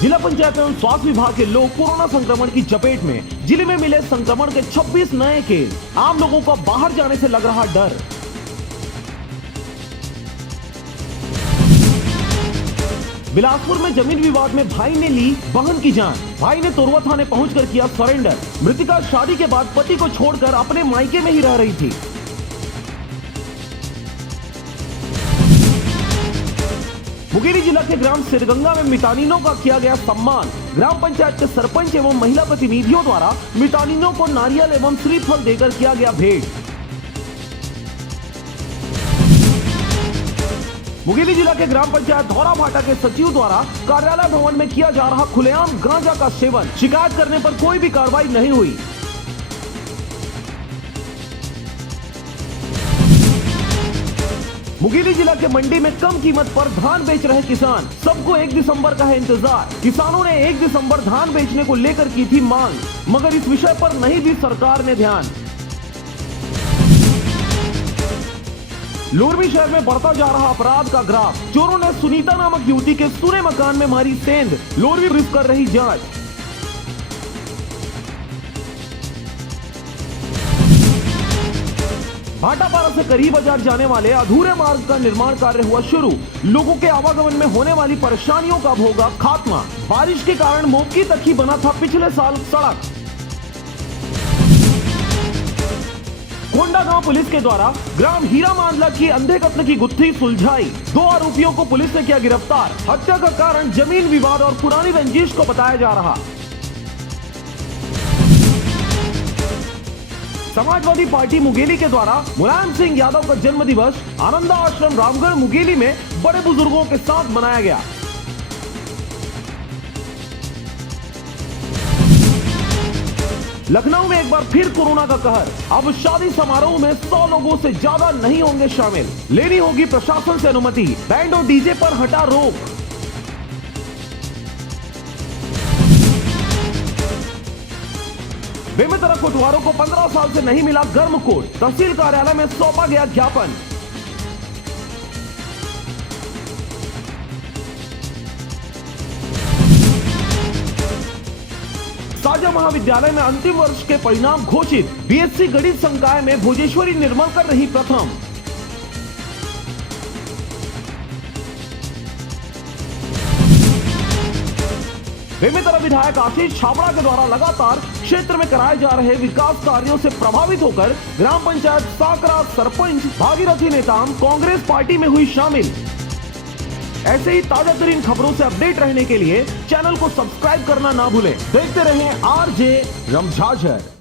जिला पंचायत एवं स्वास्थ्य विभाग के लोग कोरोना संक्रमण की चपेट में। जिले में मिले संक्रमण के 26 नए केस। आम लोगों का बाहर जाने से लग रहा डर। बिलासपुर में जमीन विवाद में भाई ने ली बहन की जान। भाई ने तोरवा थाने पहुंचकर किया सरेंडर। मृतिका शादी के बाद पति को छोड़कर अपने मायके में ही रह रही थी। मुंगेली जिला के ग्राम सिरगंगा में मितानिनों का किया गया सम्मान। ग्राम पंचायत के सरपंच एवं महिला प्रतिनिधियों द्वारा मितानिनों को नारियल एवं श्रीफल देकर किया गया भेंट। मुंगेली जिला के ग्राम पंचायत धौरा भाटा के सचिव द्वारा कार्यालय भवन में किया जा रहा खुलेआम गांजा का सेवन। शिकायत करने पर कोई भी कार्रवाई नहीं हुई। मुंगेली जिला के मंडी में कम कीमत पर धान बेच रहे किसान। सबको 1 दिसंबर का है इंतजार। किसानों ने 1 दिसंबर धान बेचने को लेकर की थी मांग, मगर इस विषय पर नहीं दी सरकार ने ध्यान। लोरमी शहर में बढ़ता जा रहा अपराध का ग्राफ। चोरों ने सुनीता नामक युवती के सूने मकान में मारी सेंध। लोरमी पुलिस कर रही जांच। भाटापारा से करीब बाजार जाने वाले अधूरे मार्ग का निर्माण कार्य हुआ शुरू। लोगों के आवागमन में होने वाली परेशानियों का होगा खात्मा। बारिश के कारण मोकी तक ही बना था पिछले साल सड़क। कोंडा गांव पुलिस के द्वारा ग्राम हीरा मांडला की अंधे कत्ल की गुत्थी सुलझाई। 2 आरोपियों को पुलिस ने किया गिरफ्तार। हत्या का कारण जमीन विवाद और पुरानी रंजिश को बताया जा रहा। समाजवादी पार्टी मुंगेली के द्वारा मुलायम सिंह यादव का जन्म दिवस आनंदा आश्रम रामगढ़ मुंगेली में बड़े बुजुर्गों के साथ मनाया गया। लखनऊ में एक बार फिर कोरोना का कहर। अब शादी समारोह में 100 लोगों से ज्यादा नहीं होंगे शामिल। लेनी होगी प्रशासन से अनुमति। बैंड और डीजे पर हटा रोक। बेमेतरा कोटवारों को 15 साल से नहीं मिला गर्म कोट। तहसील कार्यालय में सौंपा गया ज्ञापन। साजा महाविद्यालय में अंतिम वर्ष के परिणाम घोषित। बीएससी गणित संकाय में भोजेश्वरी निर्मलकर रही प्रथम। बेमेतरा विधायक आशीष छाबड़ा के द्वारा लगातार क्षेत्र में कराए जा रहे विकास कार्यों से प्रभावित होकर ग्राम पंचायत साकरा सरपंच भागीरथी नेताम कांग्रेस पार्टी में हुई शामिल। ऐसे ही ताजा तरीन खबरों से अपडेट रहने के लिए चैनल को सब्सक्राइब करना ना भूलें। देखते रहें आरजे रमझाझर।